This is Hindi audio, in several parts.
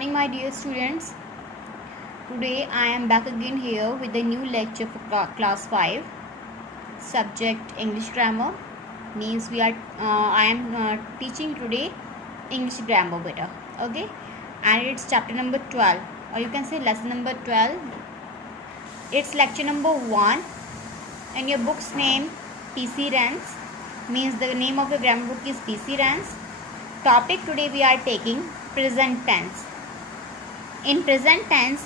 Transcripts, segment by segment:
morning, my dear students. Today I am back again here with a new lecture for class 5, subject English grammar. Means I am teaching today English grammar beta. Okay, and it's chapter number 12, or you can say lesson number 12. It's lecture number 1, and your book's name PC Rance. Means the name of the grammar book is PC Rance. Topic today we are taking present tense. In present tense,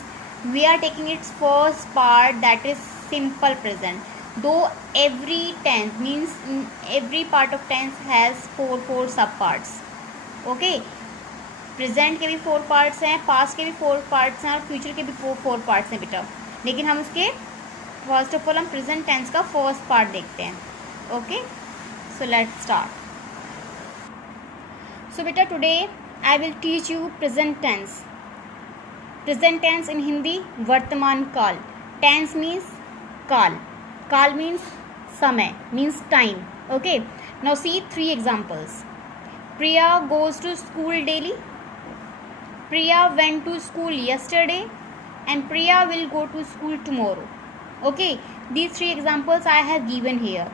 we are taking its first part, that is simple present. Though every tense means every part of tense has four subparts. Okay, present के भी 4 parts हैं, past के भी 4 parts हैं और future के भी 4 parts हैं बेटा. लेकिन हम उसके फर्स्ट ऑफ ऑल हम present tense का फर्स्ट पार्ट देखते हैं. Okay, so let's start. So बेटा today I will teach you present tense. Present tense in Hindi वर्तमान काल. Tense means काल. काल means समय, means time. Okay. Now see 3 examples. Priya goes to school daily. Priya went to school yesterday, and Priya will go to school tomorrow. Okay. These 3 examples I have given here.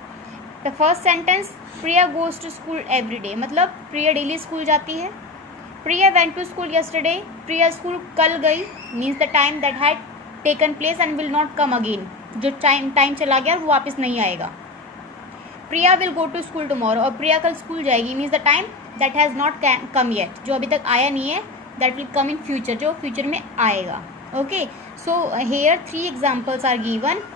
The first sentence, Priya goes to school every day. मतलब Priya daily school जाती है. Priya went to school yesterday. Priya school कल गई, means the time that had taken place and will not come again. जो टाइम चला गया वो वापस नहीं आएगा. Priya will go to school tomorrow. और Priya कल स्कूल जाएगी, means the time that has not come yet. जो अभी तक आया नहीं है, that will come in future. जो future में आएगा. Okay. So here 3 examples are given.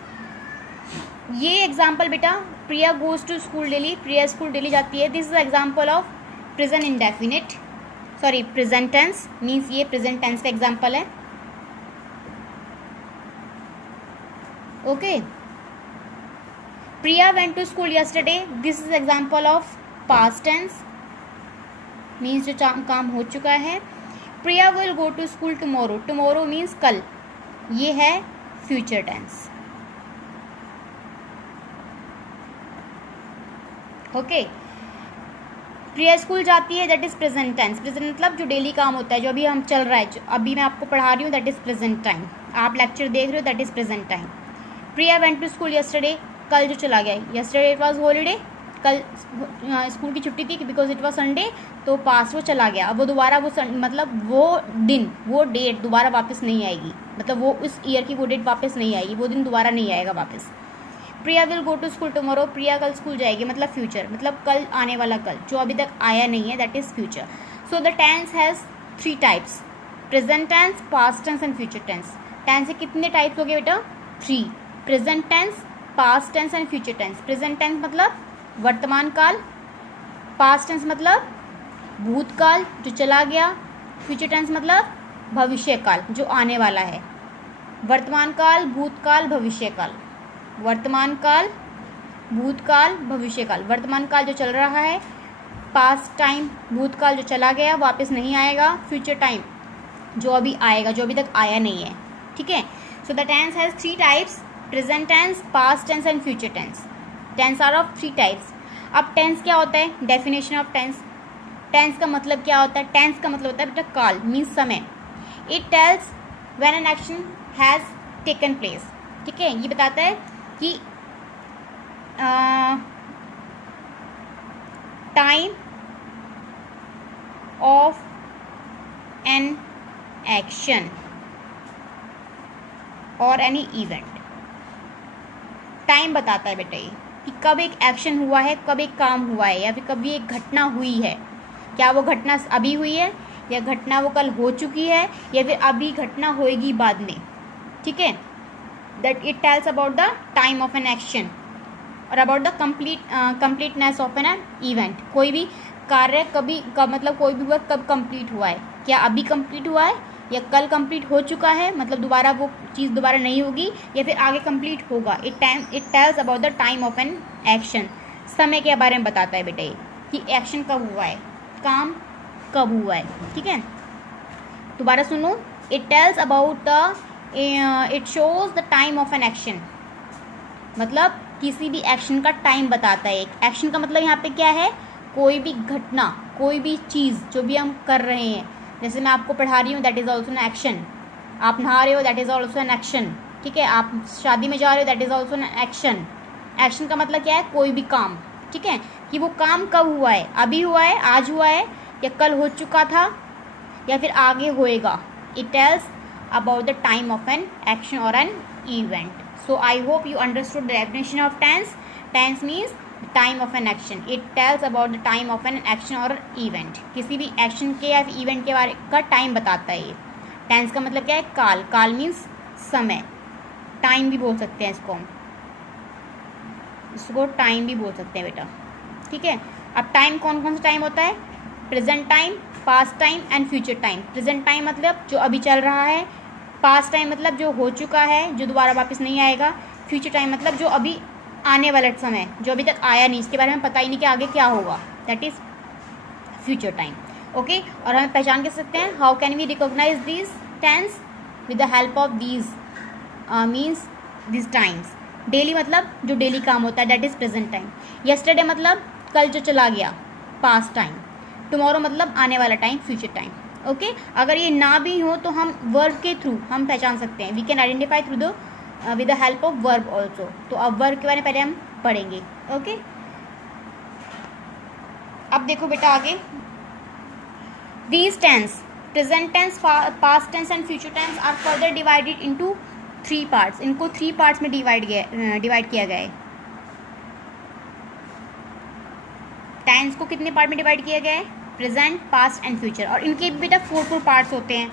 ये एग्जाम्पल बेटा Priya goes to school daily. Priya school daily जाती है. This is example of present indefinite, sorry present tense. Means ये प्रेजेंट टेंस का एग्जाम्पल है. Okay. Priya went to school yesterday. This is example of past tense, means जो काम हो चुका है. Priya will go to school tomorrow. Tomorrow means कल. ये है future tense. Okay. Priya school जाती है, that is present tense. Present मतलब जो डेली काम होता है, जो अभी हम चल रहा है, जो अभी मैं आपको पढ़ा रही हूँ, दैट इज प्रेजेंट टाइम. आप लेक्चर देख रहे हो, that is present time. Priya went to school yesterday. कल जो चला गया, यस्टरडे इट वाज हॉलीडे. कल स्कूल की छुट्टी थी बिकॉज इट वाज संडे, तो पास वो चला गया. अब वो दोबारा मतलब वो दिन, वो डेट दोबारा वापस नहीं आएगी. मतलब वो उस ईयर की वो डेट वापस नहीं आएगी, वो दिन दोबारा नहीं आएगा वापस. Priya will go to school tomorrow. Priya कल स्कूल जाएगी, मतलब फ्यूचर, मतलब कल आने वाला कल, जो अभी तक आया नहीं है, that is future. So the tense has 3 types, present tense, past tense and future tense. Tense के कितने टाइप्स हो गए बेटा? 3. Present tense, past tense and future tense. Present tense मतलब वर्तमान काल, पास्ट टेंस मतलब भूतकाल जो चला गया, फ्यूचर टेंस मतलब भविष्य काल जो आने वाला है. वर्तमान काल, भूतकाल, भविष्य काल. वर्तमान काल, भूतकाल, भविष्य काल. वर्तमान काल जो चल रहा है, पास्ट टाइम भूतकाल जो चला गया वापस नहीं आएगा, फ्यूचर टाइम जो अभी आएगा, जो अभी तक आया नहीं है. ठीक है. So the tense has 3 types, present tense, past tense and future tense. Tense are of 3 types. अब टेंस क्या होता है? Definition of tense. टेंस का मतलब क्या होता है? टेंस का मतलब होता है बेटा काल, मीन्स समय. It tells when an action has taken place. ठीक है. ये बताता है कि टाइम ऑफ एन एक्शन और एनी इवेंट. टाइम बताता है बेटा ये कि कब एक एक्शन हुआ है, कब एक काम हुआ है, या फिर कभी एक घटना हुई है. क्या वो घटना अभी हुई है, या घटना वो कल हो चुकी है, या फिर अभी घटना होएगी बाद में. ठीक है. That it tells about the time of an action और about the completeness of an event. कोई भी कार्य कभी मतलब कोई भी वर्क कब कंप्लीट हुआ है, क्या अभी कंप्लीट हुआ है, या कल कंप्लीट हो चुका है, मतलब दोबारा वो चीज़ दोबारा नहीं होगी, या फिर आगे कंप्लीट होगा. It tells about the time of an action. समय के बारे में बताता है बेटा ये कि एक्शन कब हुआ है, काम कब हुआ है. ठीक है. दोबारा सुनो. It tells about the it shows the time of an action. मतलब किसी भी एक्शन का टाइम बताता है. एक्शन का मतलब यहाँ पे क्या है? कोई भी घटना, कोई भी चीज़ जो भी हम कर रहे हैं, जैसे मैं आपको पढ़ा रही हूँ, that is also an action. आप नहा रहे हो, that is also an action. ठीक है, आप शादी में जा रहे हो, that is also an action. Action का मतलब क्या है, कोई भी काम। ठीक है, कि वो काम कब हुआ है, अभी हुआ है, आज हुआ है, या कल हो चुका था, या फिर आगे होएगा। It tells about the time of an action और an event. So I hope you understood the definition of tense. Tense means the time of an action. It tells about the time of an action or event. किसी भी एक्शन के या इवेंट के बारे का टाइम बताता है ये। टेंस का मतलब क्या है, काल। काल मीन्स समय, टाइम भी बोल सकते हैं इसको टाइम भी बोल सकते हैं बेटा। ठीक है, अब टाइम कौन कौन सा टाइम होता है, present time, past time and future time. Present time मतलब जो अभी चल रहा है, पास्ट टाइम मतलब जो हो चुका है, जो दोबारा वापस नहीं आएगा, फ्यूचर टाइम मतलब जो अभी आने वाला समय, जो अभी तक आया नहीं, इसके बारे में पता ही नहीं कि आगे क्या होगा, that is future time. Okay, और हम पहचान कर सकते हैं, how can we recognise this tense, with the help of these means this times. Daily मतलब जो डेली काम होता है, that is present time. Yesterday मतलब कल जो चला गया, पास्ट टाइम। टुमारो मतलब आने वाला टाइम, फ्यूचर टाइम। ओके, अगर ये ना भी हो तो हम वर्ब के थ्रू हम पहचान सकते हैं, we can identify through the with the help of verb also. तो अब वर्ब के बारे में पहले हम पढ़ेंगे। ओके, अब देखो बेटा आगे, these tense, present tense, past tense and future tense are further divided into 3 parts. इनको 3 पार्ट्स में डिवाइड किया गया है। टेंस को कितने पार्ट में डिवाइड किया गया है, प्रेजेंट, पास्ट एंड फ्यूचर, और इनके भी बेटा 4 पार्ट्स होते हैं।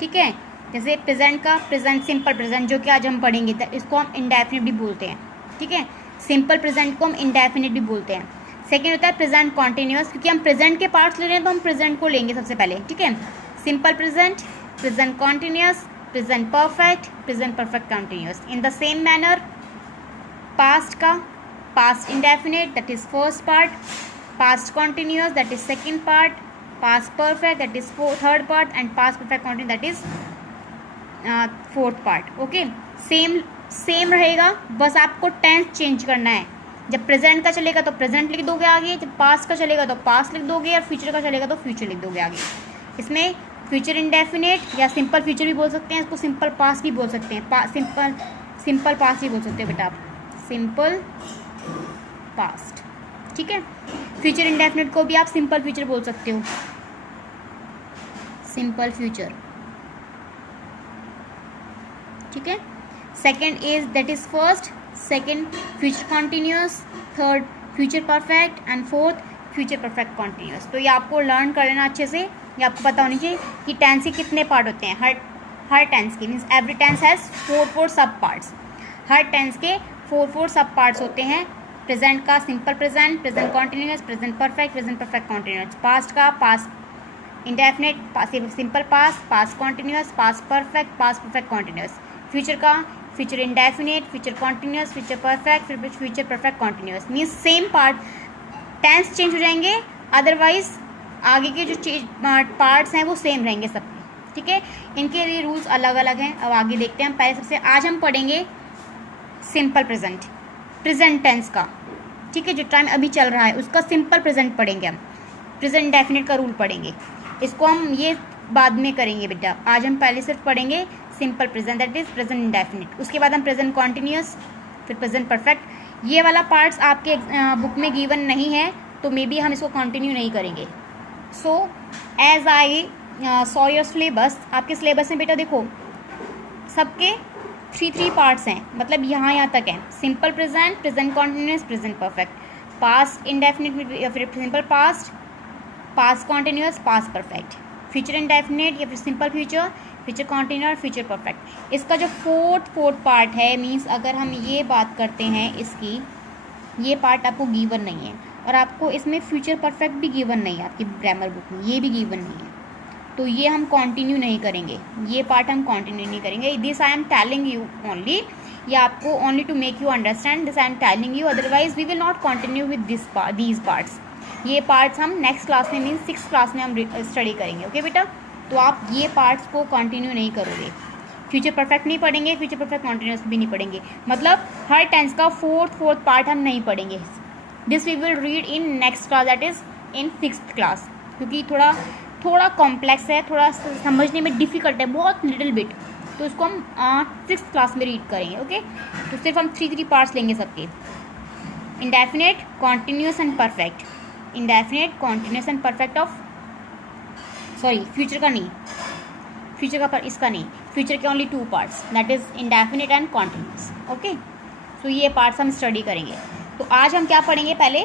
ठीक है, जैसे प्रेजेंट का, प्रेजेंट सिंपल प्रेजेंट, जो कि आज हम पढ़ेंगे, इसको हम इंडेफिनिट भी बोलते हैं। ठीक है, सिंपल प्रेजेंट को हम इंडेफिनिट भी बोलते हैं। सेकेंड होता है प्रेजेंट कॉन्टिन्यूअस, क्योंकि हम प्रेजेंट के पार्ट्स ले रहे हैं तो हम प्रेजेंट को लेंगे सबसे पहले। ठीक है, simple present, present continuous, present perfect, present perfect continuous. In the same manner past का, past indefinite, that is first part, past continuous, that is second part, past perfect, that is third part, and past perfect continuous, that is fourth part. Okay, same रहेगा, बस आपको टेंस चेंज करना है। जब प्रेजेंट का चलेगा तो प्रेजेंट लिख दोगे आगे, जब पास्ट का चलेगा तो पास्ट लिख दोगे, और फ्यूचर का चलेगा तो फ्यूचर लिख दोगे आगे। इसमें फ्यूचर इंडेफिनिट या सिंपल फ्यूचर भी बोल सकते हैं, इसको सिंपल पास्ट भी बोल सकते हैं, सिंपल पास्ट भी बोल सकते हो बेटा आप, सिंपल पास्ट। ठीक है, फ्यूचर इंडेफिनिट को भी आप सिंपल फ्यूचर बोल सकते हो, सिंपल फ्यूचर। ठीक है, second is, that is first, second future continuous, third future perfect, and fourth future perfect continuous. तो ये आपको लर्न कर लेना अच्छे से, ये आपको पता होनी चाहिए कि टेंस के कितने पार्ट होते हैं। हर टेंस के, मीन्स एवरी टेंस हैज़ 4 सब पार्ट्स। हर टेंस के 4 सब पार्ट्स होते हैं। प्रेजेंट का simple present, present continuous, present perfect continuous. Past का past indefinite, simple past, past continuous, past perfect continuous. Future का future indefinite, future continuous, future perfect, फिर future perfect continuous. Means same part, tense change हो जाएंगे, अदरवाइज आगे के जो पार्ट्स हैं वो सेम रहेंगे सबके। ठीक है, इनके लिए रूल्स अलग अलग हैं। अब आगे देखते हैं हम। पहले सबसे आज हम पढ़ेंगे सिंपल प्रेजेंट टेंस का। ठीक है, जो टाइम अभी चल रहा है उसका सिंपल प्रेजेंट पढ़ेंगे हम, प्रेजेंट डेफिनेट का रूल पढ़ेंगे। इसको हम ये बाद में करेंगे बेटा, आज हम पहले सिर्फ पढ़ेंगे simple present, that is present indefinite. उसके बाद हम प्रेजेंट कॉन्टिन्यूस, फिर प्रेजेंट परफेक्ट। ये वाला पार्ट्स आपके बुक में गिवन नहीं है, तो मे बी हम इसको कंटिन्यू नहीं करेंगे। So as I saw your syllabus, आपके सिलेबस में बेटा देखो सबके 3 पार्ट्स हैं, मतलब यहाँ तक है। Simple present, present continuous, present perfect, past indefinite या फिर simple past, past continuous, past perfect, future indefinite या फिर simple future, future continuous, future perfect. इसका जो फोर्थ पार्ट है, मीन्स अगर हम ये बात करते हैं इसकी, ये पार्ट आपको गिवन नहीं है, और आपको इसमें फ्यूचर परफेक्ट भी गिवन नहीं है आपकी ग्रामर बुक में, ये भी गिवन नहीं है, तो ये हम कंटिन्यू नहीं करेंगे, ये पार्ट हम कंटिन्यू नहीं करेंगे। This I am telling you only, ये आपको only to make you understand, this I am telling you, otherwise we will not continue with these parts. ये पार्ट्स हम नेक्स्ट क्लास में, मीन्स 6th क्लास में हम स्टडी करेंगे। ओके बेटा, तो आप ये पार्ट्स को कंटिन्यू नहीं करोगे। फ्यूचर परफेक्ट नहीं पढ़ेंगे, फ्यूचर परफेक्ट कॉन्टिन्यूस भी नहीं पढ़ेंगे, मतलब हर टेंस का फोर्थ पार्ट हम नहीं पढ़ेंगे। This we will read in next class, that is in 6th class, क्योंकि थोड़ा थोड़ा कॉम्प्लेक्स है, थोड़ा समझने में डिफ़िकल्ट है, बहुत लिटिल बिट, तो उसको हम 6th क्लास में रीड करेंगे। ओके, तो सिर्फ हम 3 पार्ट्स लेंगे सबके। Indefinite, continuous and perfect. Indefinite, continuous and perfect of, sorry future का नहीं, फ्यूचर का पर इसका नहीं, फ्यूचर के only 2 parts, that is indefinite and continuous. Okay, so ये पार्ट्स हम स्टडी करेंगे। तो आज हम क्या पढ़ेंगे, पहले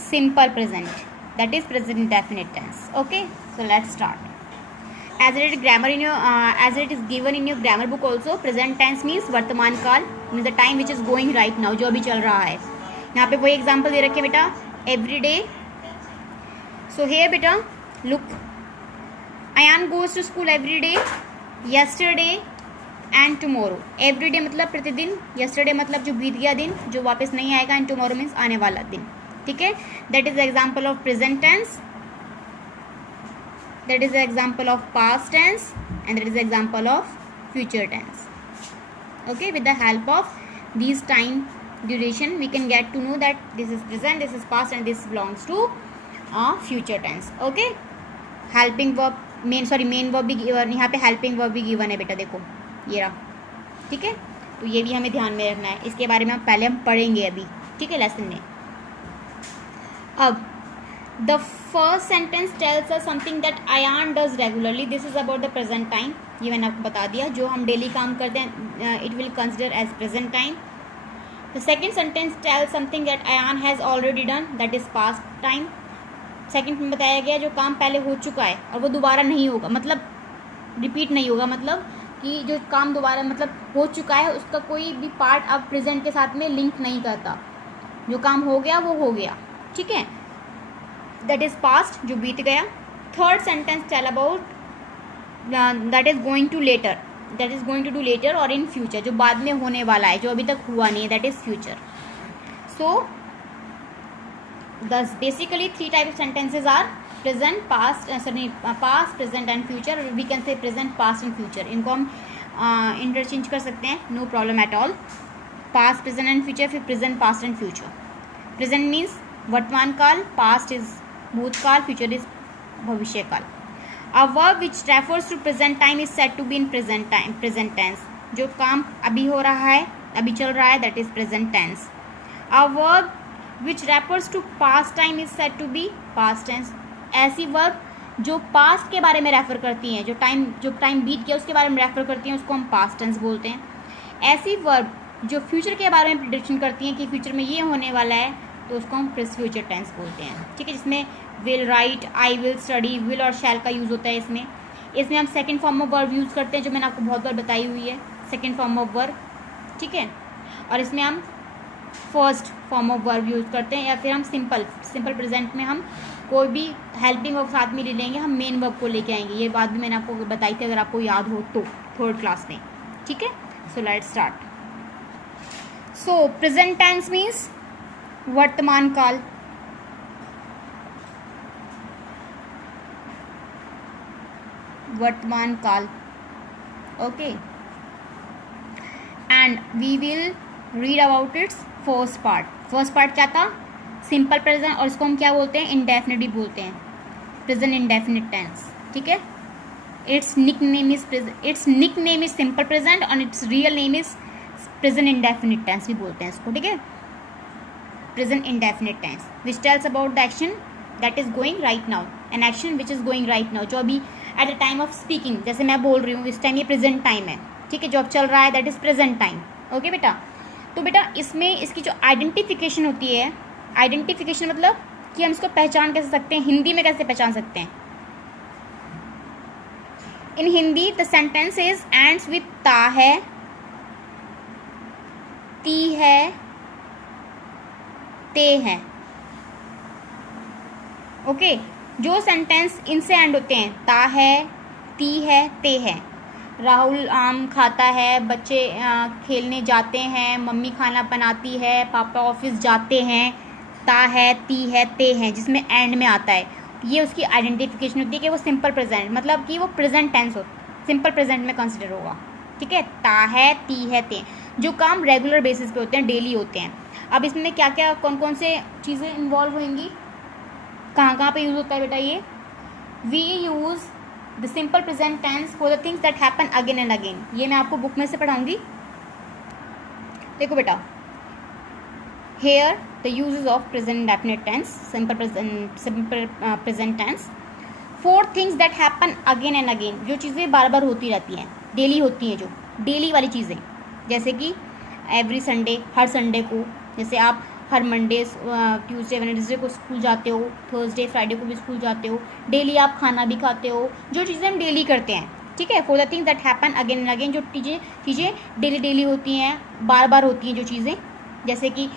simple present, that is present indefinite tense. Okay, so let's start. As it grammar in your as it is given in your grammar book also, present tense means वर्तमान काल, means the time which is going right now, जो अभी चल रहा है। यहाँ पे वही एग्जाम्पल दे रखे बेटा, एवरी डे। सो हेयर बेटा look, Ayan goes to school every day, yesterday and tomorrow. Every day मतलब प्रतिदिन, यस्टरडे मतलब जो बीत गया दिन, जो वापस नहीं आएगा, एंड टुमारो मीन्स आने वाला दिन। ठीक है, that is example of present tense, that is example of past tense, and that is example of future tense. Okay, with the help of these time duration we can get to know that this is present, this is past, and this belongs to future tense. Okay, helping verb, main verb भी गिवन, यहाँ पे हेल्पिंग वर्ब भी गिवन है बेटा, देखो ये रहा। ठीक है, तो ये भी हमें ध्यान में रखना है, इसके बारे में हम पहले पढ़ेंगे अभी। ठीक है, लेसन में। अब the first sentence tells us something that Ayan does regularly, this is about the present time. ये मैंने आपको बता दिया, जो हम डेली काम करते हैं it will consider as present time. The second sentence tells something that Ayan has already done, that is past time. Second में बताया गया जो काम पहले हो चुका है और वो दोबारा नहीं होगा, मतलब रिपीट नहीं होगा, मतलब कि जो काम दोबारा मतलब हो चुका है उसका कोई भी पार्ट अब प्रेजेंट के साथ में लिंक नहीं करता, जो काम हो गया वो हो गया। ठीक है, दैट इज पास्ट, जो बीत गया। Third sentence tell about that is going to later, that is going to do later और इन फ्यूचर, जो बाद में होने वाला है, जो अभी तक हुआ नहीं है, that is future. So thus basically 3 types of sentences are present, past, past, present and future, or we can say present, past and future। इनको हम इंटरचेंज कर सकते हैं, no problem at all. Past, present and future, फिर present, past and future. Present means वर्तमान काल, पास्ट इज भूतकाल, फ्यूचर इज भविष्य काल। A verb which refers to present time is said to be in present time, present tense. जो काम अभी हो रहा है, अभी चल रहा है, that is present tense. A verb which refers to past time is said to be past tense। ऐसी वर्ब जो पास्ट के बारे में रेफर करती हैं, जो टाइम बीत गया उसके बारे में रेफर करती हैं, उसको हम पास्ट टेंस बोलते हैं। ऐसी वर्ब जो फ्यूचर के बारे में प्रिडिक्शन करती हैं कि फ्यूचर में ये होने वाला है, तो उसको हम फ्यूचर टेंस बोलते हैं। ठीक है, जिसमें will, right, I will, study, will और शैल का यूज़ होता है। इसमें हम second form of verb use करते हैं, जो मैंने आपको बहुत बार बताई हुई है, सेकेंड फॉर्म ऑफ वर्ब। ठीक है, और इसमें हम first form of verb use करते हैं, या फिर हम सिंपल प्रेजेंट में हम कोई भी हेल्पिंग वर्ब साथ में ले लेंगे, हम मेन वर्ब को लेके आएंगे। ये बात भी मैंने आपको बताई थी, अगर आपको याद हो तो, थर्ड क्लास में। ठीक है, so let's start. So present tense means वर्तमान काल। वर्तमान काल। Okay, and we will read about its first part. First part क्या था, सिंपल प्रेजेंट, और इसको हम क्या बोलते हैं, इंडेफिनिट बोलते हैं, प्रेजेंट इंडेफिनिट टेंस। ठीक है, its nick name is simple present और its real name is present indefinite tense भी बोलते हैं इसको। ठीक है, present indefinite tense which tells about the action that is going right now, an action which is going right now, जो अभी at the time of speaking, जैसे मैं बोल रही हूँ इस टाइम, ये प्रेजेंट टाइम है। ठीक है, जो अब चल रहा है that is present time. Okay बेटा, तो बेटा इसमें इसकी जो आइडेंटिफिकेशन होती है, आइडेंटिफिकेशन मतलब कि हम इसको पहचान कैसे सकते हैं, हिंदी में कैसे पहचान सकते हैं। In Hindi the sentence is ends with ता है, ती है, ते है। ओके, जो सेंटेंस इनसे एंड होते हैं, ता है, ती है, ते है। राहुल आम खाता है, बच्चे खेलने जाते हैं, मम्मी खाना बनाती है, पापा ऑफिस जाते हैं, ता है, ती है, ते हैं, जिसमें एंड में आता है, ये उसकी आइडेंटिफिकेशन होती है कि वो सिंपल प्रेजेंट, मतलब कि वो प्रेजेंट टेंस हो, सिंपल प्रेजेंट में कंसिडर होगा। ठीक है, ता है, ती है, ते, जो काम रेगुलर बेसिस पे होते हैं, डेली होते हैं। अब इसमें क्या क्या कौन कौन से चीज़ें इन्वॉल्व होंगी, कहाँ कहाँ पे यूज़ होता है बेटा ये, we use the simple present tense for the things that happen again and again. ये मैं आपको बुक में से पढ़ाऊंगी। देखो बेटा, here the uses of present indefinite tense, simple present tense for things that happen again and again, जो चीज़ें बार बार होती रहती हैं, डेली होती हैं, जो डेली वाली चीज़ें, जैसे कि एवरी संडे, हर संडे को, जैसे आप हर मंडे, ट्यूसडे, वेडनेसडे को स्कूल जाते हो, थर्सडे, फ्राइडे को भी स्कूल जाते हो, डेली आप खाना भी खाते हो, जो चीज़ें हम डेली करते हैं, ठीक है। For the things that happen again and again, जो चीज़ें डेली होती हैं, बार बार होती हैं जो चीज़ें, जैसे कि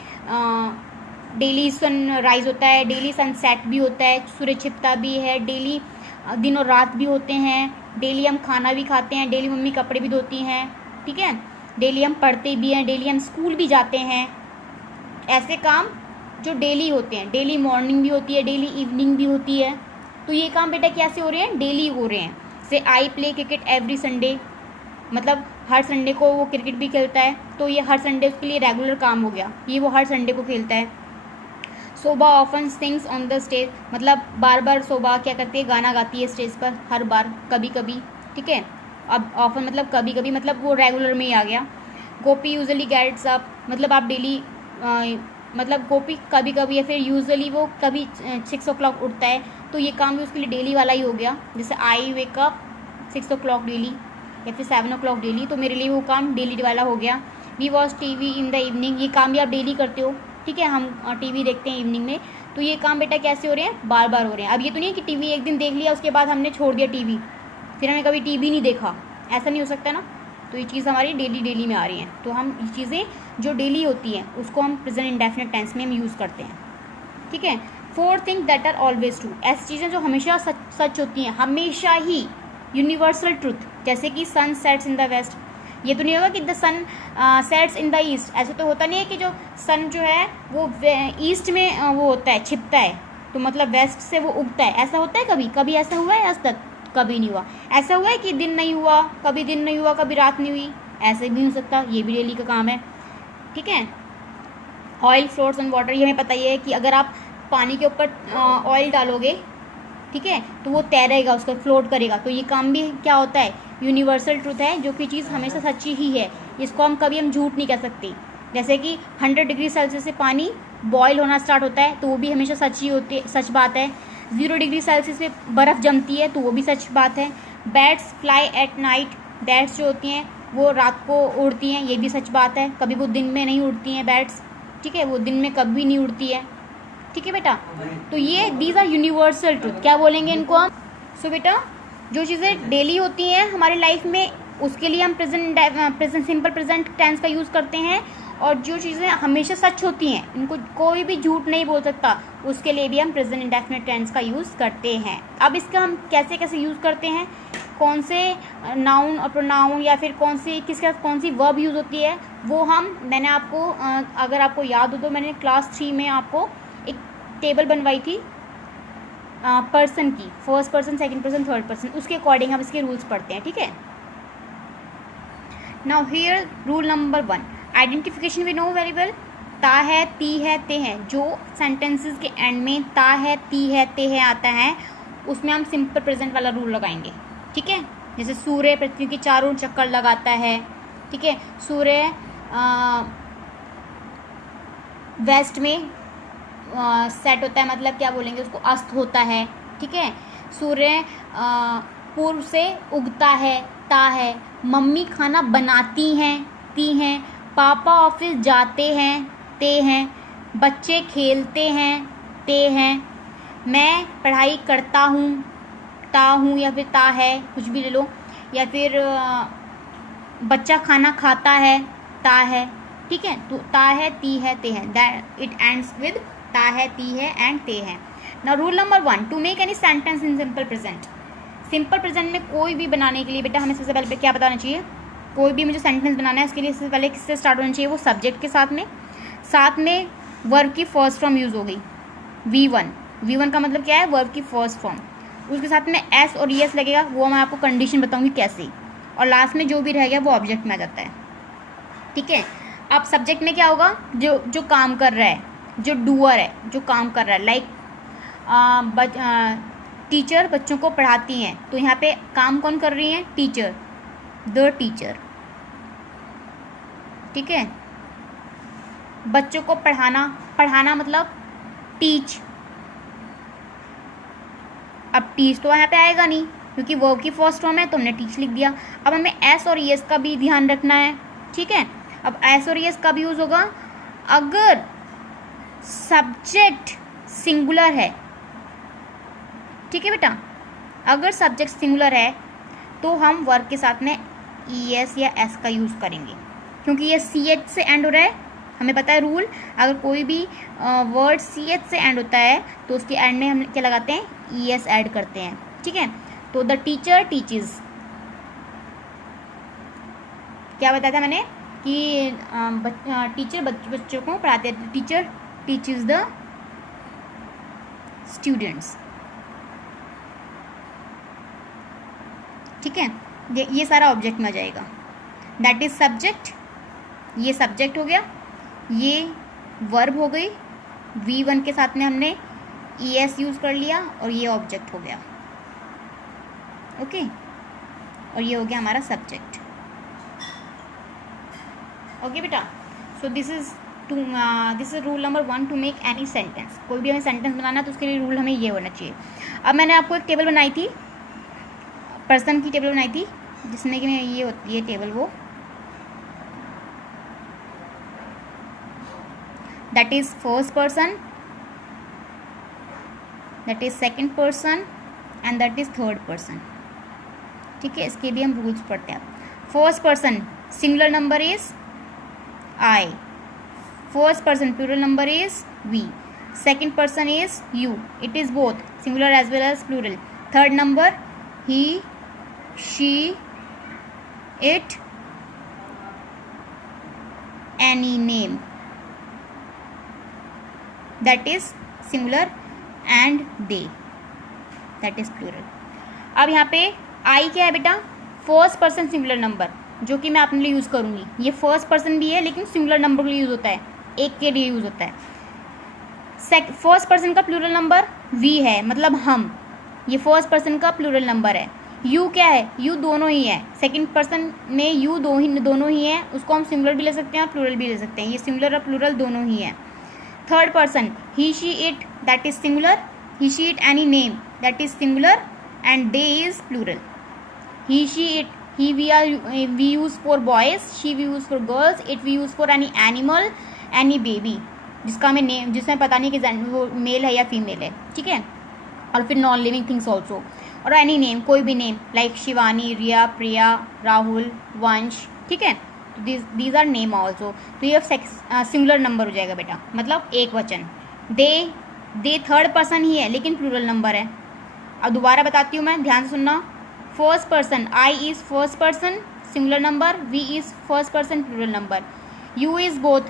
डेली सन राइज होता है, डेली सनसेट भी होता है, सूरज छिपता भी है, डेली दिन और रात भी होते हैं, डेली हम खाना भी खाते हैं, डेली मम्मी कपड़े भी धोती हैं, ठीक है, डेली हम पढ़ते भी हैं, डेली हम स्कूल भी जाते हैं। ऐसे काम जो डेली होते हैं, डेली मॉर्निंग भी होती है, डेली इवनिंग भी होती है। तो ये काम बेटा कैसे हो रहे हैं? डेली हो रहे हैं। से I play cricket every Sunday, मतलब हर संडे को वो क्रिकेट भी खेलता है, तो ये हर संडे उसके लिए रेगुलर काम हो गया, ये वो हर संडे को खेलता है। Shobha often sings on the stage, मतलब बार बार शोभा क्या करती है? गाना गाती है स्टेज पर, हर बार, कभी कभी, ठीक है। अब ऑफन मतलब कभी कभी, मतलब वो रेगुलर में ही आ गया। गोपी यूजुअली गेट्स अप, मतलब आप डेली, मतलब गोपी कभी कभी या फिर यूजुअली वो कभी 6 o'clock उठता है, तो ये काम भी उसके लिए डेली वाला ही हो गया। जैसे आई वेक अप 6 o'clock डेली या फिर 7 o'clock डेली, तो मेरे लिए वो काम डेली वाला हो गया। We watch TV in the evening, ये काम भी आप डेली करते हो, ठीक है, हम टीवी देखते हैं इवनिंग में, तो ये काम बेटा कैसे हो रहे हैं? बार बार हो रहे हैं। अब ये तो नहीं है कि टीवी एक दिन देख लिया उसके बाद हमने छोड़ दिया टीवी, फिर हमने कभी टीवी नहीं देखा, ऐसा नहीं हो सकता ना। तो ये चीज़ हमारी डेली में आ रही हैं, तो हम ये चीज़ें जो डेली होती हैं उसको हम प्रेजेंट इंडेफिनिट टेंस में हम यूज़ करते हैं, ठीक है। 4 things that are always true, ऐसी चीज़ें जो हमेशा सच होती हैं, हमेशा ही, यूनिवर्सल ट्रूथ, जैसे कि sun sets in the west, ये तो नहीं होगा कि the sun sets in the east, ऐसे तो होता नहीं है कि जो सन जो है वो ईस्ट में वो होता है, छिपता है, तो मतलब वेस्ट से वो उगता है, ऐसा होता है? कभी ऐसा हुआ है? आज तक कभी नहीं हुआ। ऐसा हुआ है कि दिन नहीं हुआ, कभी दिन नहीं हुआ, कभी रात नहीं हुई, ऐसे भी नहीं हो सकता, ये भी डेली का काम है, ठीक है। ऑयल फ्लोट्स ऑन वाटर, ये हमें पता ही है कि अगर आप पानी के ऊपर ऑयल डालोगे, ठीक है, तो वो तैरेगा, उसको फ्लोट करेगा, तो ये काम भी क्या होता है? यूनिवर्सल ट्रूथ है, जो कि चीज़ हमेशा सच्ची ही है, इसको हम झूठ नहीं कह सकते। जैसे कि 100 डिग्री सेल्सियस से पानी बॉयल होना स्टार्ट होता है, तो वो भी हमेशा सच बात है। 0 डिग्री सेल्सियस से बर्फ़ जमती है, तो वो भी सच बात है। Bats fly at night, bats जो होती हैं वो रात को उड़ती हैं, ये भी सच बात है, कभी वो दिन में नहीं उड़ती हैं बैट्स, ठीक है, वो दिन में कभी नहीं उड़ती है, ठीक है बेटा। तो ये दीज आर यूनिवर्सल ट्रूथ, क्या बोलेंगे इनको हम? सो बेटा, जो चीज़ें डेली होती हैं हमारी लाइफ में, उसके लिए हम प्रेजेंट सिंपल प्रेजेंट टेंस का यूज़ करते हैं, और जो चीज़ें हमेशा सच होती हैं, इनको कोई भी झूठ नहीं बोल सकता, उसके लिए भी हम प्रेजेंट इंडेफिनिट टेंस का यूज़ करते हैं। अब इसका हम कैसे यूज़ करते हैं, कौन से नाउन और प्रोनाउन या फिर कौन सी वर्ब यूज़ होती है, वो मैंने आपको, अगर आपको याद हो तो मैंने क्लास 3 में आपको एक टेबल बनवाई थी पर्सन की, first person, second person, third person, उसके अकॉर्डिंग हम इसके रूल्स पढ़ते हैं, ठीक है। Now here rule number 1, identification we know very well, ता है, ती है, ते है, जो सेंटेंसेस के एंड में ता है, ती है, ते है आता है, उसमें हम सिंपल प्रेजेंट वाला रूल लगाएंगे, ठीक है। जैसे सूर्य पृथ्वी के चारों चक्कर लगाता है, ठीक है, सूर्य वेस्ट में सेट होता है, मतलब क्या बोलेंगे उसको, अस्त होता है, ठीक है। सूर्य पूर्व से उगता है, ता है। मम्मी खाना बनाती हैं, ती हैं। पापा ऑफिस जाते हैं, ते हैं। बच्चे खेलते हैं, ते हैं। मैं पढ़ाई करता हूँ, ता हूँ या फिर ता है, कुछ भी ले लो, या फिर बच्चा खाना खाता है, ता है, ठीक है। तो ता है, ती है, ते है, दैट इट एंड्स विद ता है, ती है एंड ते है। Now rule number 1, to make any sentence in simple present, simple present में कोई भी बनाने के लिए बेटा हमें सबसे पहले क्या बताना चाहिए, कोई भी मुझे सेंटेंस बनाना है उसके लिए सबसे पहले किससे स्टार्ट होना चाहिए, वो सब्जेक्ट के साथ में वर्ब की फर्स्ट फॉर्म यूज़ हो गई, V1 का मतलब क्या है, वर्ब की फर्स्ट फॉर्म, उसके साथ में एस और ES लगेगा, वो मैं आपको कंडीशन बताऊंगी कैसे, और लास्ट में जो भी रह गया वो ऑब्जेक्ट में आ जाता है, ठीक है। अब सब्जेक्ट में क्या होगा, जो काम कर रहा है, जो डूअर है, जो काम कर रहा है, लाइक टीचर बच्चों को पढ़ाती हैं, तो यहाँ पे काम कौन कर रही हैं? Teacher, the teacher. ठीक है, बच्चों को पढ़ाना, पढ़ाना मतलब टीच। अब टीच तो यहाँ पे आएगा नहीं क्योंकि वर्ब की फर्स्ट फॉर्म है, तो हमने टीच लिख दिया। अब हमें एस और एस का भी ध्यान रखना है। ठीक है, अब एस और एस कब यूज़ होगा? अगर सब्जेक्ट सिंगुलर है। ठीक है बेटा, अगर सब्जेक्ट सिंगुलर है तो हम वर्ब के साथ में ES या S का यूज़ करेंगे, क्योंकि ये CH से एंड हो रहा है। हमें पता है रूल, अगर कोई भी वर्ड CH से एंड होता है तो उसके एंड में हम क्या लगाते हैं? ES ऐड करते हैं। ठीक है, तो द टीचर टीचेस, क्या बताया था मैंने कि टीचर बच्चों को पढ़ाते हैं। Teacher teaches the students. ठीक है, ये सारा ऑब्जेक्ट में आ जाएगा। दैट इज सब्जेक्ट, ये सब्जेक्ट हो गया, ये वर्ब हो गई, V1 के साथ में हमने ES यूज़ कर लिया और ये ऑब्जेक्ट हो गया। ओके, और ये हो गया हमारा सब्जेक्ट। ओके बेटा, so this is rule number 1 to make any sentence. कोई भी हमें सेंटेंस बनाना है तो उसके लिए रूल हमें ये होना चाहिए। अब मैंने आपको एक टेबल बनाई थी, पर्सन की टेबल बनाई थी, जिसमें कि ये होती है टेबल, वो that is first person, that is second person and that is third person. ठीक है, इसके भी हम रूल्स पढ़ते हैं। First person singular number is I, first person plural number is we, second person is you, it is both singular as well as plural. Third number he, she, it, any name, that is singular, and they, that is plural. अब यहाँ पे I क्या है बेटा? फर्स्ट पर्सन सिंगुलर नंबर, जो कि मैं अपने लिए यूज़ करूँगी। ये फर्स्ट पर्सन भी है लेकिन सिंगुलर नंबर के लिए यूज़ होता है, एक के लिए यूज़ होता है। फर्स्ट पर्सन का प्लूरल नंबर वी है, मतलब हम, ये फर्स्ट पर्सन का प्लूरल नंबर है। यू क्या है? यू दोनों ही है, सेकंड पर्सन में यू दोनों ही है, उसको हम सिंगुलर भी ले सकते हैं और प्लूरल भी ले सकते हैं। ये सिंगुलर और प्लूरल दोनों ही है। Third person he she it, that is singular, he she it any name, that is singular, and they is plural. He she it, he we use for boys, she we use for girls, it we use for any animal, any baby, जिसका हमें नेम, जिसमें पता नहीं कि वो मेल है या फीमेल है। ठीक है, और फिर नॉन लिविंग थिंग्स ऑल्सो, और एनी नेम, कोई भी नेम, लाइक शिवानी, रिया, प्रिया, राहुल, वंश। ठीक है, दीज आर नेम ऑल्सो। तो ये सिंगुलर नंबर हो जाएगा बेटा, मतलब एक वचन। दे थर्ड पर्सन ही है लेकिन प्लूरल नंबर है। अब दोबारा बताती हूँ मैं, ध्यान से सुनना। First person I is first person singular number, V is first person plural number, U is both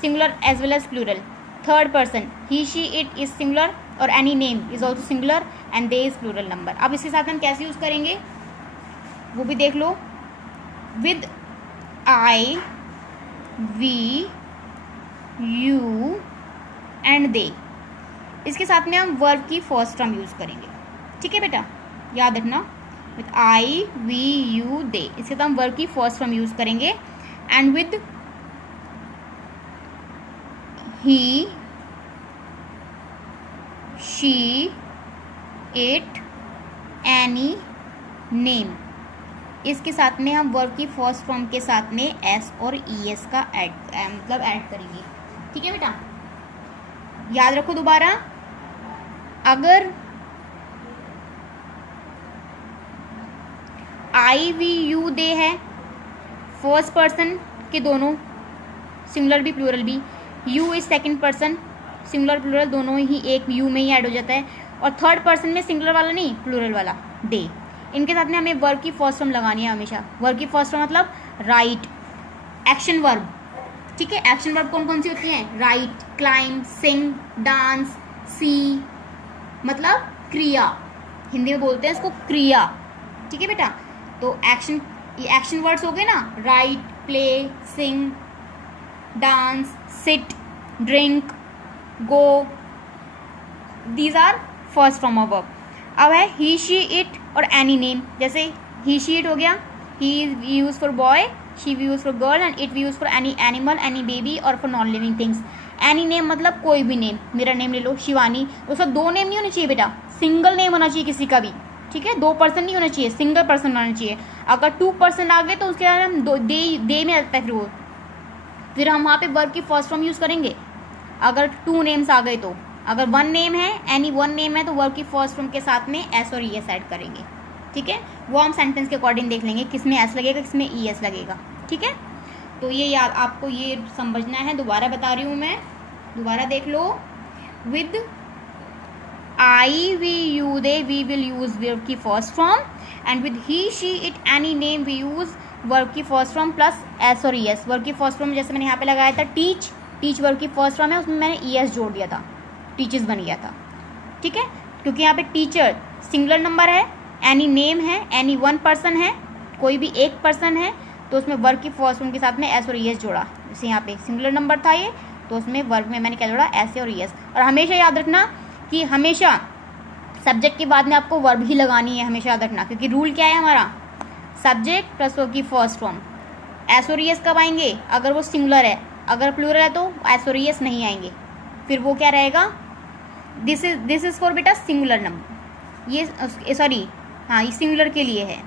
singular as well as plural. Third person he she it is singular और any name is also singular and they is plural number. अब इसके साथ हम कैसे यूज़ करेंगे वो भी देख लो। With I, V, you and they, इसके साथ में हम वर्ब की फर्स्ट फॉर्म यूज़ करेंगे। ठीक है बेटा, याद रखना। With I, we, you, they, इसके साथ हम वर्ब की फर्स्ट फॉर्म यूज़ करेंगे। And with he, she, it, any, name, इसके साथ में हम वर्ब की फर्स्ट फॉर्म के साथ में S और ES का मतलब ऐड करेंगे। ठीक है बेटा, याद रखो दोबारा। अगर I, we, you, they है, फर्स्ट पर्सन के दोनों, सिंगुलर भी प्लूरल भी। You is second person, singular plural दोनों ही एक यू में ही ऐड हो जाता है। और थर्ड पर्सन में सिंगुलर वाला नहीं, प्लूरल वाला, दे। इनके साथ में हमें वर्ब की फर्स्ट फॉर्म लगानी है हमेशा। वर्ब की फर्स्ट फॉर्म मतलब राइट, एक्शन वर्ब। ठीक है, एक्शन वर्ब कौन कौन सी होती हैं? राइट, क्लाइंब, सिंग, डांस, सी, मतलब क्रिया। हिंदी में बोलते हैं इसको क्रिया। ठीक है बेटा, तो एक्शन, ये एक्शन वर्ड्स हो गए ना, right, play, sing, dance, sit, drink, go, these are first form of verb. अब है ही शी इट और एनी नेम, जैसे ही शी इट हो गया, he we use for boy, she we use for girl and it we use for any animal, any baby और for non living things. Any name मतलब कोई भी नेम, मेरा नेम ले लो शिवानी, उसका 2 नेम नहीं होने चाहिए बेटा, सिंगल नेम होना चाहिए किसी का भी, ठीक है, 2 पर्सन नहीं होना चाहिए, सिंगल पर्सन होना चाहिए। अगर 2 पर्सन आ गए तो उसके बाद हम दे में आता है, फिर हम वहाँ पे वर्ब की फर्स्ट फॉर्म यूज़ करेंगे। अगर 2 नेम्स आ गए तो, अगर 1 नेम है, एनी 1 नेम है, तो वर्ब की फर्स्ट फॉर्म के साथ में एस और ई एस ऐड करेंगे, ठीक है। वो हम सेंटेंस के अकॉर्डिंग देख लेंगे किस में एस लगेगा, किस में ई एस लगेगा, ठीक है। तो ये याद आपको ये समझना है, दोबारा बता रही हूँ मैं, दोबारा देख लो। With I we you they we will use verb की first form, and with he she it any name we use verb की फर्स्ट फॉर्म प्लस एस और ई एस। वर्ब की फर्स्ट फॉर्म जैसे मैंने यहाँ पे लगाया था टीच, टीच वर्ब की फर्स्ट फॉर्म है, उसमें मैंने ई एस जोड़ दिया था, टीचर्स बन गया था, ठीक है। क्योंकि यहाँ पे टीचर सिंगुलर नंबर है, एनी नेम है, एनी 1 पर्सन है, कोई भी एक पर्सन है, तो उसमें वर्ब की फर्स्ट फॉर्म के साथ में एस और ई एस जोड़ा। जैसे यहाँ पे सिंगुलर नंबर था ये, तो उसमें वर्ब में मैंने क्या जोड़ा, एस और ई एस। और हमेशा याद रखना कि हमेशा सब्जेक्ट के बाद में आपको वर्ब ही लगानी है, हमेशा याद रखना, क्योंकि रूल क्या है हमारा, सब्जेक्ट प्लस वर्ब की फर्स्ट फॉर्म। एस और ई एस कब आएंगे, अगर वो सिंगुलर है, अगर प्लूरल है तो एस और ई एस नहीं आएंगे, फिर वो क्या रहेगा, दिस इज फॉर बेटा सिंगुलर नंबर, ये सॉरी हाँ ये सिंगुलर के लिए है,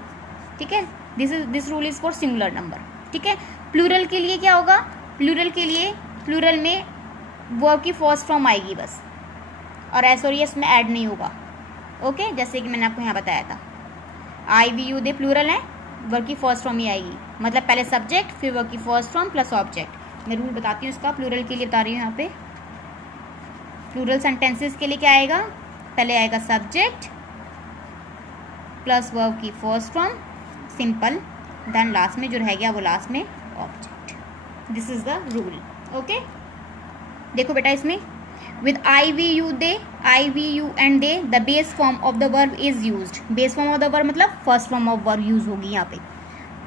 ठीक है, this rule is for singular number, ठीक है। प्लूरल के लिए क्या होगा, प्लूरल के लिए प्लूरल में वर्ब की फर्स्ट फॉर्म आएगी बस, और एस और एस में ऐड नहीं होगा, ओके। जैसे कि मैंने आपको यहाँ बताया था, आई वी यू दे प्लूरल है, वर्ब की फर्स्ट फॉर्म ही आएगी, मतलब पहले सब्जेक्ट फिर वर्ब की फर्स्ट फॉर्म प्लस ऑब्जेक्ट। मैं रूल बताती हूँ इसका, प्लूरल के लिए बता रही हूँ यहाँ पे। प्लूरल सेंटेंसेस के लिए क्या आएगा, पहले आएगा सब्जेक्ट प्लस वर्ब की first form simple, then last में जो रह गया वो लास्ट में object. This is the rule, okay. देखो बेटा इसमें with I we you they, I we you and they, the base form of the verb is used. Base form of the verb मतलब first form of verb use होगी यहाँ पे।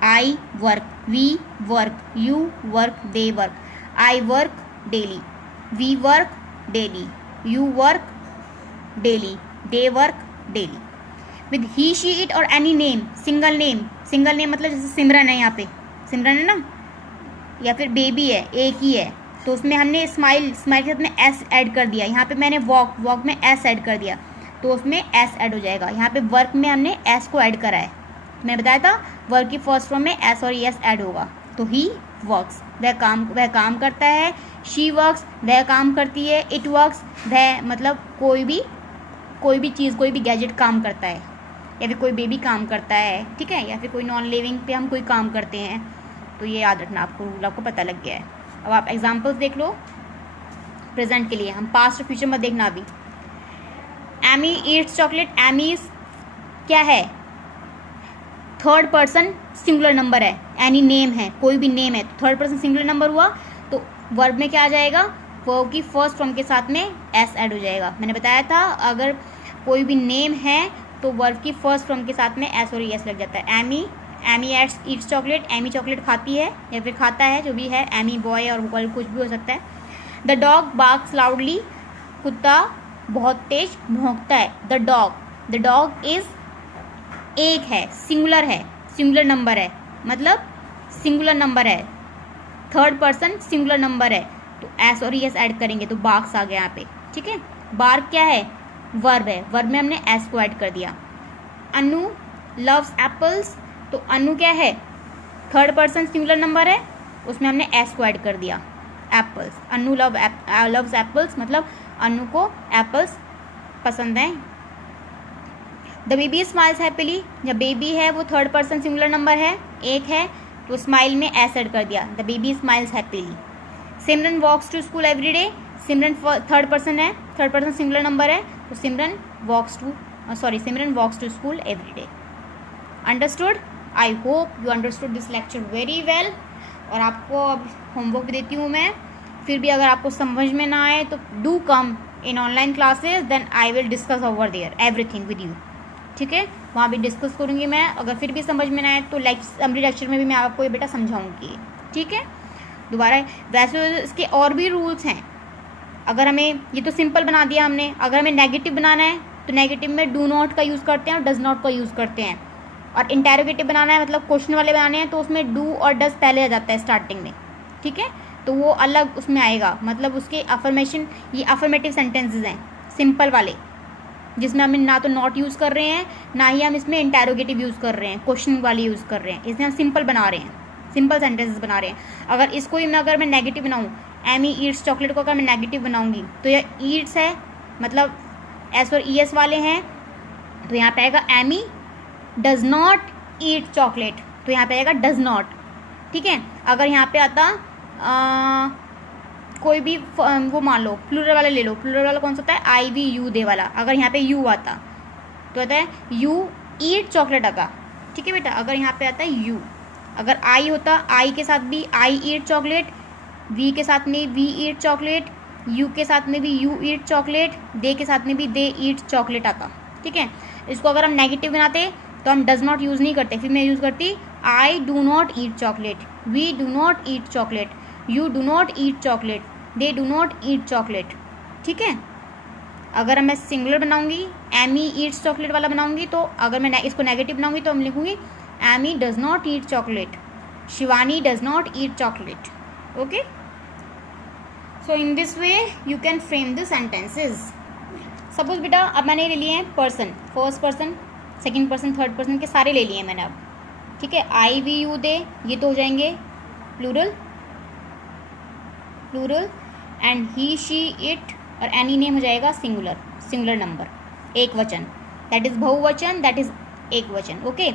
I work, we work, you work, they work. I work daily, we work daily, you work daily, they work daily. With he she it और एनी नेम, सिंगल नेम मतलब जैसे सिमरन है, यहाँ पे सिमरन है ना, या फिर बेबी है, एक ही है, तो उसमें हमने स्माइल के साथ में एस ऐड कर दिया। यहाँ पे मैंने वॉक में एस ऐड कर दिया, तो उसमें एस ऐड हो जाएगा। यहाँ पे वर्क में हमने एस को ऐड करा है, मैंने बताया था वर्क की फर्स्ट फॉर्म में एस और एस ऐड होगा। तो ही वर्क्स, वह काम करता है। शी वर्क्स, वह काम करती है। इट वर्क्स, वह मतलब कोई भी चीज़, कोई भी गैजेट काम करता है, या फिर कोई बेबी काम करता है, ठीक है, या फिर कोई नॉन लिविंग पे हम कोई काम करते हैं। तो ये याद रखना, आपको रूल आपको पता लग गया है। अब आप एग्जाम्पल्स देख लो प्रेजेंट के लिए, हम पास्ट और फ्यूचर मत देखना अभी। एमी ईट्स चॉकलेट, एमी क्या है, थर्ड पर्सन सिंगुलर नंबर है। एनी नेम है, कोई भी नेम है, थर्ड पर्सन सिंगुलर नंबर हुआ, तो वर्ब में क्या आ जाएगा, वर्ब की फर्स्ट फॉर्म के साथ में एस ऐड हो जाएगा। मैंने बताया था अगर कोई भी नेम है तो वर्ब की फर्स्ट फॉर्म के साथ में एस और एस लग जाता है। Amy eats chocolate, Amy chocolate खाती है या फिर खाता है, जो भी है। एमी बॉय और गर्ल कुछ भी हो सकता है। द डॉग बार्क्स लाउडली, कुत्ता बहुत तेज भौंकता है। द डॉग इज एक है, सिंगुलर नंबर है, मतलब सिंगुलर नंबर है, थर्ड पर्सन सिंगुलर नंबर है, तो एस और एस ऐड करेंगे तो बार्क्स आ गया यहाँ पे, ठीक है। बार्क क्या है, वर्ब है, वर्ब में हमने एस को ऐड कर दिया। अनु लव्स एप्पल्स, तो अनु क्या है, थर्ड पर्सन सिंगुलर नंबर है, उसमें हमने एस को ऐड कर दिया। एप्पल्स, अनु लव्स एप्पल्स मतलब अनु को एप्पल्स पसंद हैं। द बेबी स्माइल्स हैप्पीली, जब बेबी है वो थर्ड पर्सन सिंगुलर नंबर है, एक है, तो स्माइल में एस ऐड कर दिया। The baby smiles happily. Simran walks to school every day, Simran third person है, थर्ड पर्सन सिंगुलर नंबर है, तो Simran walks to school every day. Understood? I hope you understood this lecture very well. और आपको अब होमवर्क भी देती हूँ मैं, फिर भी अगर आपको समझ में ना आए तो do come in online classes, then I will discuss over there everything with you, ठीक है। वहाँ भी डिस्कस करूँगी मैं। अगर फिर भी समझ में ना आए तो समरी लेक्चर में भी मैं आपको ये बेटा समझाऊँगी, ठीक है। दोबारा वैसे इसके और भी रूल्स हैं। अगर हमें ये तो सिंपल बना दिया हमने, अगर हमें नेगेटिव बनाना है तो नेगेटिव में डू नॉट का यूज़ करते हैं और डज नॉट का यूज़ करते हैं। और इंटेरोगेटिव बनाना है मतलब क्वेश्चन वाले बनाने हैं तो उसमें डू और डज पहले आ जाता है स्टार्टिंग में, ठीक है, तो वो अलग उसमें आएगा, मतलब उसके अफर्मेशन, ये अफर्मेटिव सेंटेंसेस हैं सिंपल वाले, जिसमें हम ना तो नॉट यूज़ कर रहे हैं ना ही हम इसमें इंटेरोगेटिव यूज़ कर रहे हैं, क्वेश्चन वाले यूज़ कर रहे हैं, इसमें हम सिंपल बना रहे हैं, सिंपल सेंटेंसेस बना रहे हैं। अगर इसको ही मैं अगर मैं नेगेटिव बनाऊँ, एमी ईट्स चॉकलेट को अगर मैं नेगेटिव बनाऊँगी तो यह ईट्स है, मतलब एस और ई एस वाले हैं, तो यहाँ पे आएगा Amy does not eat chocolate, तो यहाँ पे आएगा डज नॉट, ठीक है। अगर यहाँ पे आता कोई भी वो मान लो प्लूरल वाला ले लो, प्लूरल वाला कौन सा होता है, आई वी यू दे वाला, अगर यहाँ पे यू आता तो आता है यू ईट चॉकलेट आता, ठीक है बेटा। अगर यहाँ पे आता है यू, अगर आई होता आई के साथ भी आई ईट चॉकलेट, वी के साथ में वी ईट चॉकलेट, यू के साथ में भी यू ईट चॉकलेट, दे के साथ में भी दे ईट चॉकलेट आता, ठीक है। इसको अगर हम नेगेटिव बनाते तो हम डज नॉट यूज़ नहीं करते, फिर मैं यूज़ करती I do not eat chocolate, we do not eat chocolate, you do not eat chocolate, they do not eat chocolate, ठीक है। अगर मैं सिंगुलर बनाऊंगी, एमी ईट्स चॉकलेट वाला बनाऊंगी, तो अगर मैं इसको नेगेटिव बनाऊंगी तो हम लिखूंगी Amy does not eat chocolate, Shivani does not eat chocolate, okay. So in this way you can frame the sentences. Suppose बेटा अब मैंने ले लिए हैं person, first person, second person, third person के सारे ले लिए हैं मैंने अब, ठीक है। आई वी यू दे ये तो हो जाएंगे plural, plural, and he she it और एनी नेम हो जाएगा सिंगुलर, सिंगुलर नंबर, एक वचन, दैट इज बहुवचन, दैट इज एक वचन, okay.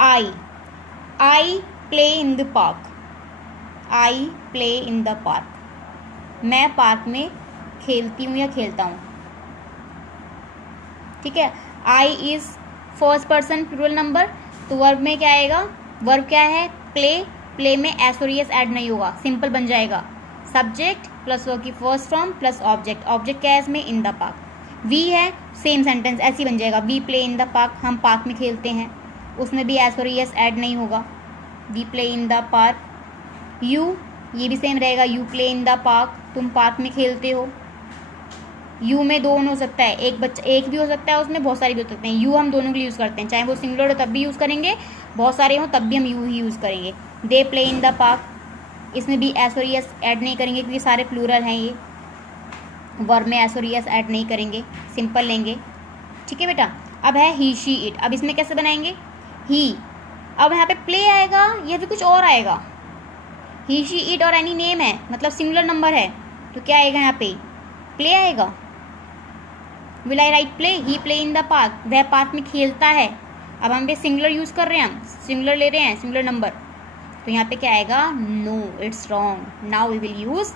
I play in the park, I play in the park, मैं पार्क में खेलती हूँ या खेलता हूँ, ठीक है। I is first person plural number, तो वर्ब में क्या आएगा, वर्ब क्या है, प्ले, प्ले में एस और एस ऐड नहीं होगा, सिंपल बन जाएगा, सब्जेक्ट प्लस वर्ब की first form plus object, object क्या है इसमें, इन द पार्क। वी है, सेम सेंटेंस ऐसे ही बन जाएगा, we play in the park, हम पार्क में खेलते हैं, उसमें भी एस और एस ऐड नहीं होगा, we play in the park. You, ये भी सेम रहेगा, you play in the park, तुम पार्क में खेलते हो। यू में दोनों हो सकता है, एक बच्चा एक भी हो सकता है, उसमें बहुत सारे भी हो सकते हैं, यू हम दोनों के लिए यूज़ करते हैं, चाहे वो सिंगुलर हो तब भी यूज़ करेंगे, बहुत सारे हों तब भी हम यू ही यूज़ करेंगे। They play in the park, इसमें भी एस और एस ऐड नहीं करेंगे क्योंकि सारे प्लूरल हैं, ये वर्ब में एस और एस ऐड नहीं करेंगे, सिंपल लेंगे, ठीक है बेटा। अब है ही शी इट, अब इसमें कैसे बनाएंगे, ही, अब यहाँ पे प्ले आएगा या फिर कुछ और आएगा, ही शी इट और एनी नेम है, मतलब सिंगुलर नंबर है, तो क्या आएगा यहाँ पे, प्ले आएगा। Will I right play, he play in the park, वह पार्क में खेलता है। अब हम पे सिंगुलर यूज़ कर रहे हैं, हम सिंगुलर ले रहे हैं, सिंगुलर नंबर, तो यहाँ पे क्या आएगा, no, it's wrong. Now we will use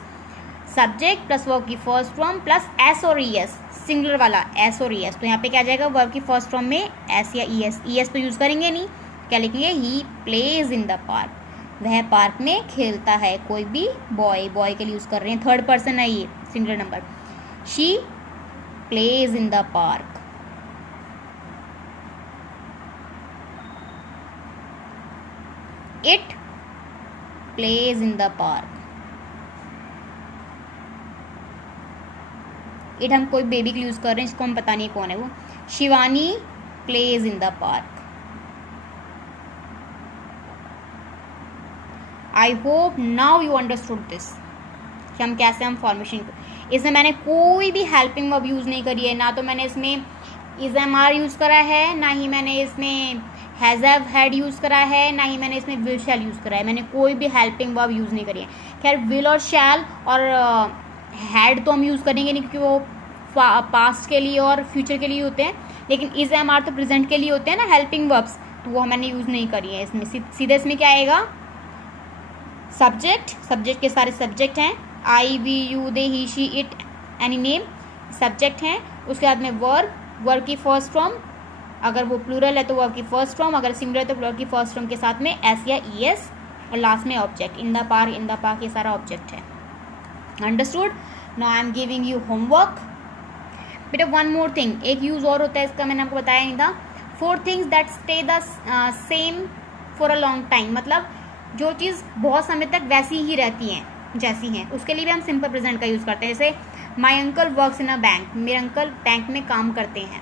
subject plus verb की फर्स्ट फॉर्म प्लस एस और ई एस, सिंगुलर वाला एस और ई एस, तो यहाँ पे क्या आ जाएगा, वर्ब की फर्स्ट फॉर्म में एस या ई एस तो यूज़ करेंगे नहीं, क्या लिखेंगे, he plays in the park, वह पार्क में खेलता है, कोई भी बॉय, बॉय के लिए यूज़ कर रहे हैं, थर्ड पर्सन है ये, singular number. She plays in the park, it plays in the park, it हम कोई बेबी के लिए यूज़ कर रहे हैं, इसको हम पता नहीं कौन है वो। Shivani plays in the park. I hope now you understood this, कि हम कैसे हम फॉर्मेशन, इसमें मैंने कोई भी हेल्पिंग वर्ब यूज़ नहीं करी है, ना तो मैंने इसमें इज एम आर यूज़ करा है, ना ही मैंने इसमें हैज़ हैव हैड यूज़ करा है, ना ही मैंने इसमें विल शैल यूज़ करा है, मैंने कोई भी हेल्पिंग वर्ब यूज़ नहीं करी है। खैर विल और शैल और हैड तो हम यूज़ करेंगे नहीं क्योंकि वो पास्ट के लिए और फ्यूचर के लिए होते हैं, लेकिन इज एम आर तो प्रेजेंट के लिए होते हैं ना हेल्पिंग वर्ब्स, तो वो मैंने यूज़ नहीं करी है इसमें। सीधे इसमें क्या आएगा, सब्जेक्ट, सब्जेक्ट के सारे सब्जेक्ट हैं, I we you they he she it any name subject हैं, उसके बाद में वर्ब, वर्ब की फर्स्ट फॉर्म, अगर वो प्लूरल है तो वर्ब की फर्स्ट फॉर्म, अगर सिंगुलर है तो वर्ब की फर्स्ट फॉर्म के साथ में एस या ई एस, और लास्ट में ऑब्जेक्ट, इन द पार्क ये सारा ऑब्जेक्ट है। Understood. Now I am giving you homework. बेटा वन मोर थिंग, एक यूज़ और होता है इसका, मैंने आपको बताया नहीं था। 4 things that stay the same for a long time, मतलब जो चीज़ बहुत समय तक वैसी ही रहती हैं जैसी हैं, उसके लिए भी हम सिंपल प्रेजेंट का यूज़ करते हैं। जैसे my uncle works in a bank, मेरे अंकल बैंक में काम करते हैं,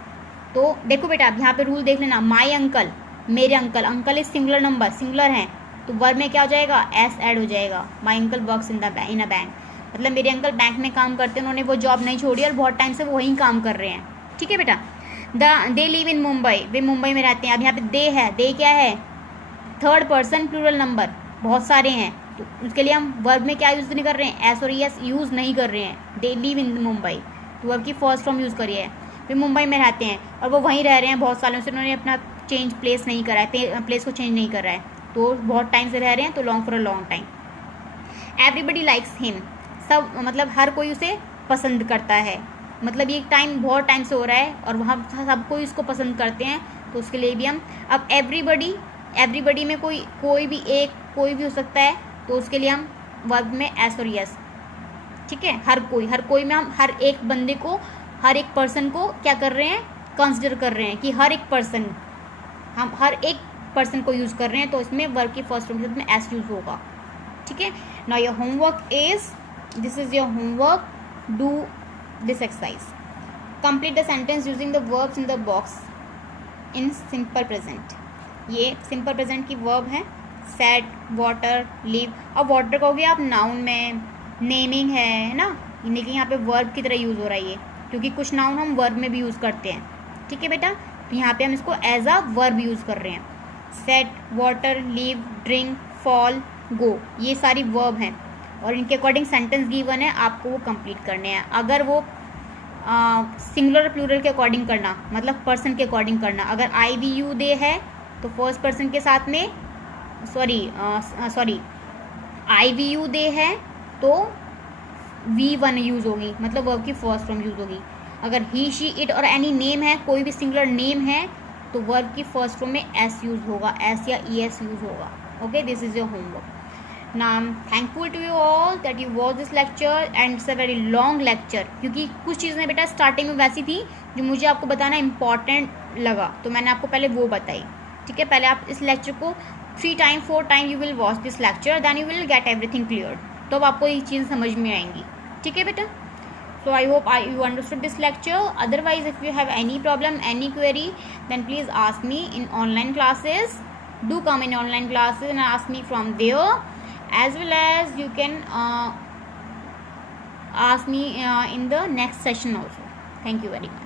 तो देखो बेटा, अब यहाँ पे रूल देख लेना, माई अंकल, मेरे uncle, uncle is singular number, singular है, तो वर्ब में क्या हो जाएगा, एस ऐड हो जाएगा। My uncle works in a bank, मतलब मेरे अंकल बैंक में काम करते हैं, उन्होंने वो जॉब नहीं छोड़ी और बहुत टाइम से वो वहीं काम कर रहे हैं। ठीक है बेटा। दे लिव इन मुंबई, वे मुंबई में रहते हैं। अब यहाँ पे दे है, दे क्या है, थर्ड पर्सन प्लूरल नंबर, बहुत सारे हैं, तो उसके लिए हम वर्ब में क्या यूज़ नहीं कर रहे हैं, एस और एस यूज़ नहीं कर रहे हैं। दे लिव इन मुंबई, तो वर्ब की फर्स्ट फॉर्म यूज़ करिए। वे मुंबई में रहते हैं और वो वहीं रह रहे हैं बहुत सालों से, उन्होंने अपना चेंज प्लेस नहीं करा है, प्लेस को चेंज नहीं करा है, तो बहुत टाइम से रह रहे हैं, तो long for a long time. Everybody likes him, सब मतलब हर कोई उसे पसंद करता है, मतलब ये टाइम बहुत टाइम से हो रहा है और वहाँ सब कोई उसको पसंद करते हैं, तो उसके लिए भी हम अब एवरीबडी में कोई भी एक कोई भी हो सकता है, तो उसके लिए हम वर्ब में एस और यस। ठीक है, हर कोई में हम हर एक बंदे को, हर एक पर्सन को क्या कर रहे हैं, कंसिडर कर रहे हैं कि हर एक पर्सन, हम हर एक पर्सन को यूज़ कर रहे हैं, तो इसमें वर्ब की फर्स्ट फॉर्म में एस यूज़ होगा। ठीक है। Now your homework is, this is your homework, do this exercise, complete the sentence using the verbs in the box in simple present. ये सिंपल प्रेजेंट की वर्ब है, सेट, वाटर, लिव। अब वाटर कहोगे आप नाउन में, नेमिंग है ना, लेकिन यहाँ पे वर्ब की तरह यूज़ हो रहा है ये, क्योंकि कुछ नाउन हम वर्ब में भी यूज़ करते हैं। ठीक है बेटा, तो यहाँ पे हम इसको एज अ वर्ब यूज़ कर रहे हैं। Set, water, live, drink, fall, go, ये सारी वर्ब हैं और इनके अकॉर्डिंग सेंटेंस गिवन है, आपको वो कंप्लीट करने हैं। अगर वो सिंगुलर प्लूरल के अकॉर्डिंग करना, मतलब पर्सन के अकॉर्डिंग करना। अगर आई वी यू दे है तो फर्स्ट पर्सन के साथ में, sorry I we you they है तो V1 यूज़ होगी, मतलब वर्ब की फर्स्ट फॉर्म यूज़ होगी। अगर ही, शी, इट और एनी नेम है, कोई भी सिंगुलर नेम है, तो वर्ब की फर्स्ट फॉर्म में एस यूज़ होगा, एस या ई एस यूज़ होगा। Okay, this is your homework. Now I'm thankful to you all that you watch this lecture and it's a very long lecture, क्योंकि कुछ चीज़ें बेटा स्टार्टिंग में वैसी थी जो मुझे आपको बताना इम्पॉर्टेंट लगा, तो मैंने आपको पहले वो बताई। ठीक है, पहले आप इस लेक्चर को 3 time 4 time you will watch this lecture, then you will get everything clear, तो अब आपको ये चीज़ समझ में आएंगी। ठीक है बेटा, so I hope you understood this lecture. Otherwise, if you have any problem, any query, then please ask me in online classes. Do come in online classes and ask me from there, as well as you can ask me in the next session also. Thank you very much.